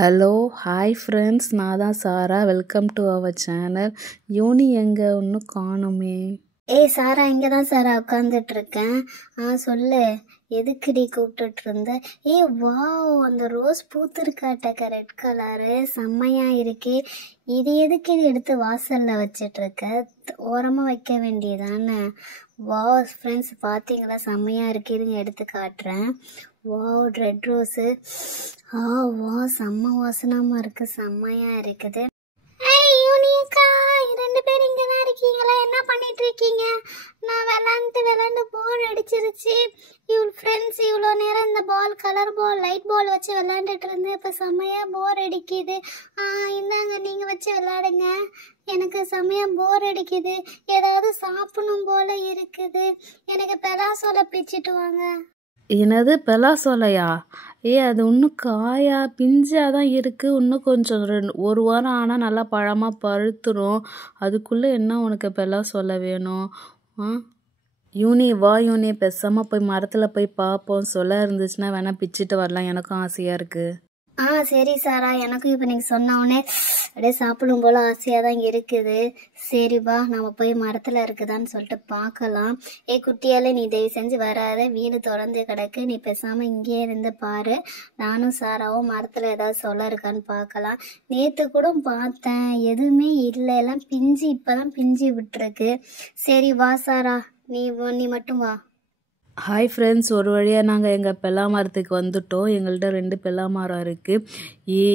Hello hi friends, நான் தான் Sara. Welcome to our channel. யூனி எங்கே ஒன்றும் காணுமே? ஏய் சாரா, இங்கே தான் சாரா உட்காந்துட்டு இருக்கேன். சொல்லு, எதுக்குடி கூப்பிட்டுட்டு இருந்த? வாவ், அந்த ரோஸ் பூத்துருக்காட்டக்க, ரெட் கலரு செம்மையா இருக்கு. இது எதுக்கு எடுத்து வாசல்ல வச்சிட்டு இருக்க? ஓரமாக வைக்க வேண்டியதானே? வாவ் ஃப்ரெண்ட்ஸ், பார்த்தீங்களா, செம்மையா இருக்கு. இதுங்க எடுத்து காட்டுறேன். Wow, red rose. வா, செம்ம வாசனமா இருக்கு, செம்மையா இருக்குது. ரெண்டு பேரும் இங்கே தான் இருக்கீங்களா? என்ன பண்ணிட்டு இருக்கீங்க? நான் விளாண்டு போர் அடிச்சிருச்சு. ஃப்ரெண்ட்ஸ் இவ்வளோ நேரம் இந்த பால், கலர் பால், லைட் பால் வச்சு விளாண்டுட்டு இருந்தேன். இப்போ செம்மையாக போர் அடிக்குது. இந்தாங்க, நீங்கள் வச்சு விளாடுங்க. எனக்கு செம்மையாக போர் அடிக்குது. ஏதாவது சாப்பிடணும் போல இருக்குது. எனக்கு பெலாசோலை பிச்சுட்டு வாங்க. என்னது பெலாசோலையா? அது இன்னும் காயா பிஞ்சாக தான் இருக்குது. இன்னும் கொஞ்சம் ஒரு வாரம் ஆனால் நல்லா பழமாக பழுத்துரும். அதுக்குள்ளே என்ன உனக்கு பெலாசோலை வேணும்? யூனி வா யூனி, பேசாமல் போய் மரத்தில் போய் பார்ப்போம். சொல்ல இருந்துச்சுன்னா வேணால் பிச்சுட்டு வரலாம். எனக்கும் ஆசையாக இருக்குது. சரி சாரா, எனக்கும் இப்போ நீங்கள் சொன்னோடனே அப்படியே சாப்பிடும் போல் ஆசையாக தான் இருக்குது. சரிப்பா, நம்ம போய் மரத்தில் இருக்குதான்னு சொல்லிட்டு பார்க்கலாம். குட்டியால் நீ தயவு செஞ்சு வராத, வீடு திறந்து கிடக்கு. நீ பேசாமல் இங்கேயே இருந்து பாரு. நானும் சாராவும் மரத்தில் ஏதாவது சொல்ல இருக்கான்னு பார்க்கலாம். நேற்று கூட பார்த்தேன், எதுவுமே இல்லை, எல்லாம் பிஞ்சு இப்போ தான் பிஞ்சு விட்டுருக்கு. சரி வா சாரா, நீ மட்டும் வா. ஹாய் ஃப்ரெண்ட்ஸ், ஒரு வழியாக நாங்கள் எங்கள் பெல்லா மரத்துக்கு வந்துட்டோம். எங்கள்கிட்ட 2 பெல்லா மரம் இருக்குது.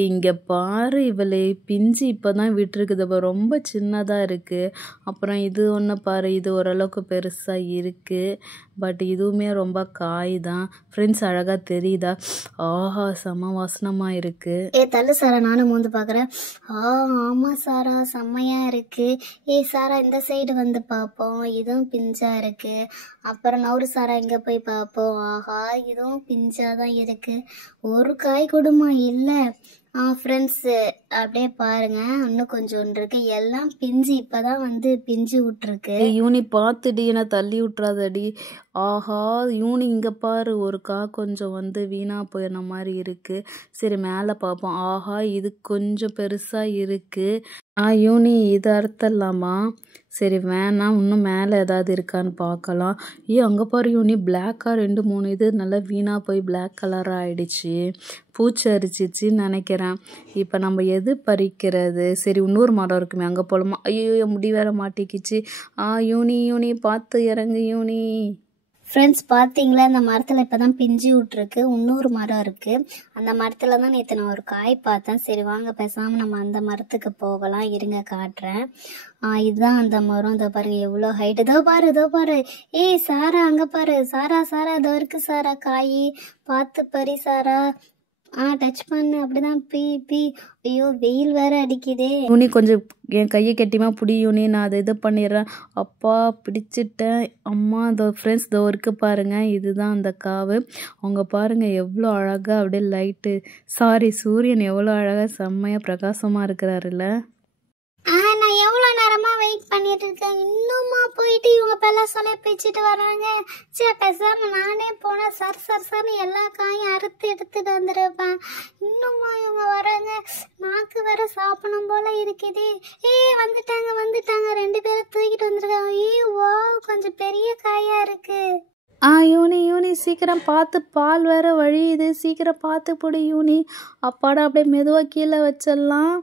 இங்கே பாரு, இவளை பிஞ்சு இப்போ தான் விட்டுருக்குது. இப்போ ரொம்ப சின்னதாக இருக்குது. அப்புறம் இது ஒன்று பாரு, இது ஓரளவுக்கு பெருசாக இருக்குது. பட் இதுவுமே ரொம்ப காய் தான். ஃப்ரெண்ட்ஸ், அழகாக தெரியுதா? ஆஹா, செம்ம வாசனமாக இருக்குது. தள்ளு சாரா, நானும் மூந்து பார்க்குறேன். ஆமாம் சாரா, செம்மையாக இருக்குது. சாரா, இந்த சைடு வந்து பார்ப்போம். இதுவும் பிஞ்சாக இருக்குது. அப்புறம் நவுறு சாரா, இங்கே போய் பார்ப்போம். ஆஹா, இதுவும் பிஞ்சாக தான் இருக்குது. ஒரு காய் கொடுமா? இல்லை. ஃப்ரெண்ட்ஸு அப்படியே பாருங்க, இன்னும் கொஞ்சம் இருக்கு. எல்லாம் பிஞ்சு இப்போதான் வந்து பிஞ்சு விட்டுருக்கு. யூனி பார்த்துடி, என்ன தள்ளி விட்றாதடி. ஆஹா, யூனி இங்கே பாரு, ஒரு கொஞ்சம் வந்து வீணாக போயிடுற மாதிரி இருக்குது. சரி, மேலே பார்ப்போம். ஆஹா, இது கொஞ்சம் பெருசாக இருக்குது. யூனி, இது அறுத்தலாமா? சரி வேணாம், இன்னும் மேலே ஏதாவது இருக்கான்னு பார்க்கலாம். அங்கே பாரு யூனி, பிளாக்காக 2-3 இது நல்லா வீணாக போய் பிளாக் கலராக ஆயிடுச்சு. பூச்சி அரிச்சிச்சின்னு நினைக்கிறேன். இப்போ நம்ம எது பறிக்கிறது? சரி, இன்னொரு மரம் இருக்குமே, அங்கே போகலாமா? ஐயோ, முடி வேற மாட்டிக்கிச்சு. யூனி பார்த்து இறங்கு யூனி. ஃப்ரெண்ட்ஸ், பார்த்தீங்களா, இந்த மரத்தில் இப்போ தான் பிஞ்சு விட்ருக்கு. இன்னொரு மரம் இருக்குது. அந்த மரத்தில் தான் நேற்று நான் ஒரு காய் பார்த்தேன். சரி வாங்க, பேசாமல் நம்ம அந்த மரத்துக்கு போகலாம். இருங்க, காட்டுறேன். இதுதான் அந்த மரம். இதோ பாருங்க, எவ்வளோ ஹைட். இதோ பாரு. சாரா, அங்கே பாரு. சாரா, இதோ இருக்கு சாரா காய். பார்த்து பறி சாரா. டச் பண்ணு, அப்படிதான் பீ. ஐயோ, வெயில் வேற அடிக்குதே. யூனி, கொஞ்சம் என் கையை கெட்டிமா பிடி யூனி, நான் அதை இது பண்ணிடுறேன். அப்பா, பிடிச்சிட்டேன். அம்மா, இதோ ஃப்ரெண்ட்ஸ், இதோ இருக்கு பாருங்க, இதுதான் அந்த காவு. அவங்க பாருங்க எவ்வளோ அழகாக அப்படியே லைட்டு, சூரியன் எவ்வளோ அழகாக செம்மையாக பிரகாசமாக இருக்கிறாருல்ல. நான் எவ்வளோ நேரமாக வெயிட் பண்ணிட்டு இருக்கேன். இன்னுமா போயிட்டு இவங்க பெலாசோலையை பிச்சுட்டு வராங்க? சரி, பேசாம நானே போனேன். சர்னு எல்லா காயும் அறுத்து எடுத்துட்டு வந்துருப்பேன். இன்னுமா இவங்க வராங்க? நாக்கு வேற சாப்பிடணும் போல இருக்குது. வந்துட்டாங்க 2 பேரும் தூக்கிட்டு வந்துருக்காங்க. வா, கொஞ்சம் பெரிய காயா இருக்கு. யூனி சீக்கிரம் பார்த்து, பால் வேற வழியுது. சீக்கிரம் பார்த்து பிடி யூனி. அப்பாடா, அப்படியே மெதுவாக கீழே வச்சிடலாம்.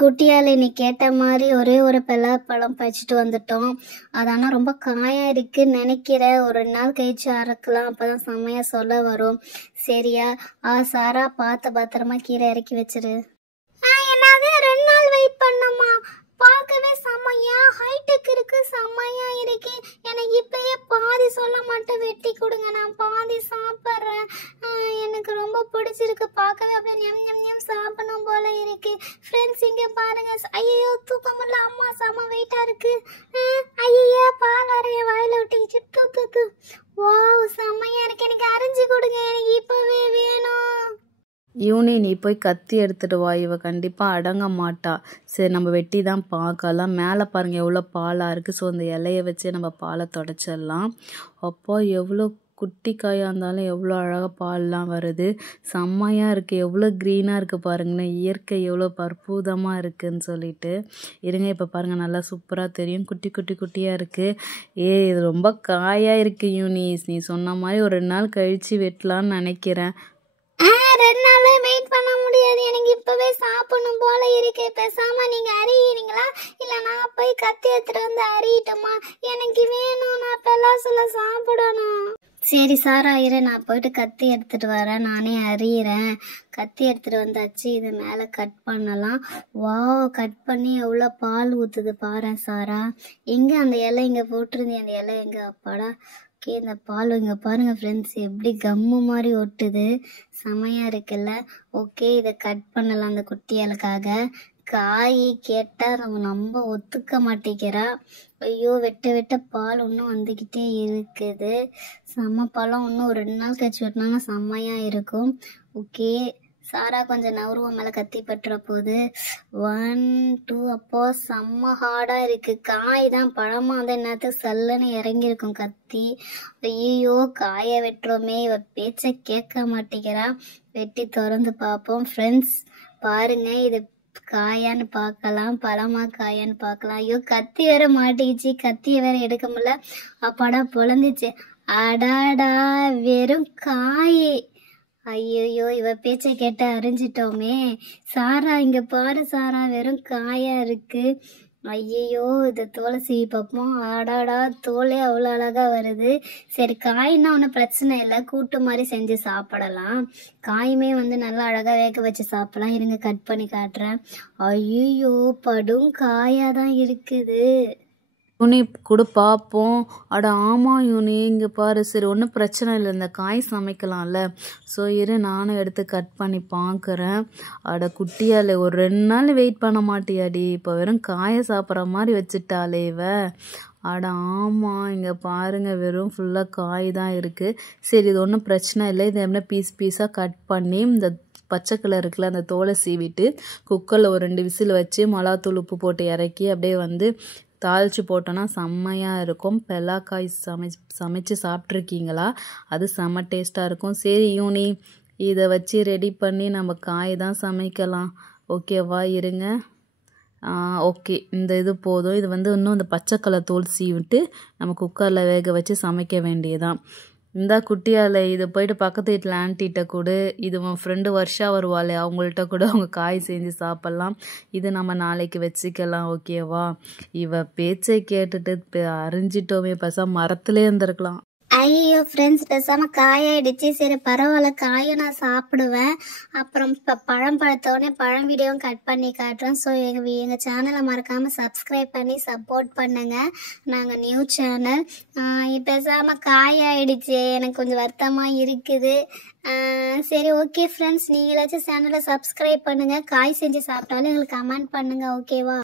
குட்டியால் நீ கேட்ட மாதிரி ஒரே ஒரு பழம் பறிச்சுட்டு வந்துட்டோம். அது ஆனால் ரொம்ப காயா இருக்குன்னு நினைக்கிறேன். ஒரு 2 நாள் கழிச்சு அறுக்கலாம், அப்போதான் செம்மையாக சொல்ல வரும். சரியா? சாரா, பார்த்து பத்திரமா கீழே இறக்கி வச்சிரு. என்னது 2 நாள் வெயிட் பண்ணமா? பார்க்கவே செம்மையா ஹைட்டுக்கு இருக்கு, செம்மையா இருக்கு. எனக்கு இப்பயே பாதி சொல்ல மட்டும் வெட்டி கொடுங்க, நான் பாதி சாப்பிட்றேன். எனக்கு ரொம்ப பிடிச்சிருக்கு. பார்க்கவே அப்படியே ஞம் சாப்பிடணும் போல இருக்கு. ஃப்ரெண்ட்ஸ், இங்கே பாருங்க. ஐயோ, தூக்க முடியல. அம்மா, செம்ம வெயிட்டா இருக்கு. ஐயோ, பால் வரைய வாயில விட்டுக்கிச்சு. தூ. வாவ், செம்மையா இருக்கு. எனக்கு அரைஞ்சி கொடுங்க, எனக்கு இப்பவே வேணும். யூனி, நீ போய் கத்தி எடுத்துட்டு வா. இவ கண்டிப்பாக அடங்க மாட்டா. சரி, நம்ம வெட்டி தான் பார்க்கலாம். மேலே பாருங்கள் எவ்வளோ பாலாக இருக்குது. ஸோ அந்த இலையை வச்சு நம்ம பாலை தொடச்சிடலாம். அப்போ எவ்வளோ குட்டி காயாக இருந்தாலும் எவ்வளோ அழகாக பால்லாம் வருது. செம்மையாக இருக்குது. எவ்வளோ க்ரீனாக இருக்குது பாருங்களேன். இயற்கை எவ்வளோ அற்புதமாக இருக்குதுன்னு சொல்லிட்டு. இருங்க இப்போ பாருங்கள், நல்லா சூப்பராக தெரியும். குட்டி குட்டி குட்டியாக இருக்குது. இது ரொம்ப காயாக இருக்குது யூனிஸ். நீ சொன்ன மாதிரி ஒரு 2 நாள் கழித்து வெட்டலான்னு நினைக்கிறேன். 2 நாள் வெயிட் பண்ண முடியாது. எனக்கு இப்பவே சாப்பிடணும் போல இருக்கு. பேசாம நீங்க அறியீங்களா, இல்ல நான் போய் கத்தி எடுத்துட்டு வந்து அறியட்டுமா? எனக்கு வேணும், நான் பெலாசுல சாப்பிடணும். சரி சாரா, இரு, நான் போயிட்டு கத்தி எடுத்துட்டு வரேன். நானே அறியறேன். கத்தி எடுத்துட்டு வந்தாச்சு. இது மேல கட் பண்ணலாம். வாவ், கட் பண்ணி எவ்வளோ பால் ஊத்துது பாரு சாரா. எங்க அந்த இலை இங்க போட்டிருந்தேன், அந்த இலை எங்க? அப்பாடா. ஓகே, இந்த பால் இங்கே பாருங்கள் ஃப்ரெண்ட்ஸ், எப்படி கம்மு மாதிரி ஒட்டுது. செமையாக இருக்குல்ல. ஓகே, இதை கட் பண்ணலாம் அந்த குட்டிகளுக்காக. காய் கேட்டால் நம்ம ஒத்துக்க மாட்டேங்கிறா. ஐயோ, வெட்ட வெட்ட பால் இன்னும் வந்துக்கிட்டே இருக்குது. செம்ம பழம். இன்னும் ஒரு 2 நாள் கழிச்சு வெட்டினாங்க செம்மையாக இருக்கும். ஓகே சாரா, கொஞ்சம் நவருவம் மேலே கத்தி பட்டுற போகுது. 1 2 அப்போ செம்ம ஹார்டாக இருக்குது. காய் தான், பழமாக வந்து என்னத்துக்கு சல்லுன்னு இறங்கியிருக்கும் கத்தி. ஐயோ, காயை வெட்டுறோமே, இவ பேச்சை கேட்க மாட்டேங்கிறா. வெட்டி திறந்து பார்ப்போம் ஃப்ரெண்ட்ஸ். பாருங்க, இது காயான்னு பார்க்கலாம், பழமா காயான்னு பார்க்கலாம். ஐயோ, கத்தி வேற மாட்டிக்கிச்சு. கத்தியை வேற எடுக்க முடியல. அப்பாடா, பொழந்துச்சு. அடாடா, வெறும் காய். ஐயோ, இவ பேச்சை கேட்ட அறிஞ்சிட்டோமே. சாரா, இங்க பாரு சாரா, வெறும் காயா இருக்கு. ஐயோ, இதை தோலை சீவி பார்ப்போம். ஆடாடா, தோலே அவ்வளோ அழகா வருது. சரி, காய்னா ஒன்றும் பிரச்சனை இல்லை, கூட்டு மாதிரி செஞ்சு சாப்பிடலாம். காயுமே வந்து நல்லா அழகா வேக வச்சு சாப்பிடலாம். இருங்க, கட் பண்ணி காட்டுறேன். ஐயோ, படும் காயா தான் இருக்குது. யூனி கூட பார்ப்போம். அட ஆமாம் யூனி, இங்கே பாரு. சரி, ஒன்றும் பிரச்சனை இல்லை, இந்த காய் சமைக்கலாம்ல. ஸோ இரு, நானும் எடுத்து கட் பண்ணி பார்க்குறேன். அட குட்டியால் ஒரு 2 நாள் வெயிட் பண்ண மாட்டியாடி? இப்போ வெறும் காயை சாப்பிட்ற மாதிரி வச்சுட்டாளே இவ. அட ஆமாம், இங்கே பாருங்கள், வெறும் ஃபுல்லாக காய் தான் இருக்குது. சரி, இது ஒன்றும் பிரச்சனை இல்லை. இதை என்ன பீஸாக கட் பண்ணி இந்த பச்சை கலர் இருக்குல்ல, அந்த தோலை சீவிட்டு குக்கரில் ஒரு 2 விசில் வச்சு மிளகாத்தூள் உப்பு போட்டு இறக்கி அப்படியே வந்து தாளித்து போட்டோன்னா செம்மையாக இருக்கும். பெலாக்காய் சமைச்சு சாப்பிட்ருக்கீங்களா? அது செம்ம டேஸ்ட்டாக இருக்கும். சரி யூனி, இதை வச்சு ரெடி பண்ணி நம்ம காய் தான் சமைக்கலாம். ஓகேவா? இருங்க. ஓகே, இந்த இது போதும். இது வந்து இன்னும் இந்த பச்சை கலர் தோல் சீவிட்டு நம்ம குக்கரில் வேக வச்சு சமைக்க வேண்டியதான். இந்த குட்டியால் இதை போயிட்டு பக்கத்து வீட்டில் ஆன்ட்டிகிட்ட கூட, இது உன் ஃப்ரெண்டு வருஷா வருவாளே, அவங்கள்ட்ட கூட அவங்க காய் செஞ்சு சாப்பிட்லாம். இது நம்ம நாளைக்கு வச்சுக்கலாம். ஓகேவா? இவ பேச்சை கேட்டுட்டு அறிஞ்சிட்டோமே, பேசாம மரத்துலேயே இருந்திருக்கலாம். ஐயோ ஃப்ரெண்ட்ஸ், பேசாம காயாயிடுச்சு. சரி பரவாயில்ல, காயும் நான் சாப்பிடுவேன். அப்புறம் இப்போ பழம் பழுத்தோடனே பழம் வீடியோவும் கட் பண்ணி காட்டுறோம். ஸோ எங்கள் சேனலை மறக்காமல் சப்ஸ்கிரைப் பண்ணி சப்போர்ட் பண்ணுங்க. நாங்கள் நியூ சேனல். பேசாம காயாயிடுச்சு, எனக்கு கொஞ்சம் வருத்தமாக இருக்குது. சரி ஓகே ஃப்ரெண்ட்ஸ், நீங்களாச்சும் சேனலை சப்ஸ்கிரைப் பண்ணுங்கள். காய் செஞ்சு சாப்பிட்டாலும் எங்களுக்கு கமெண்ட் பண்ணுங்கள். ஓகேவா?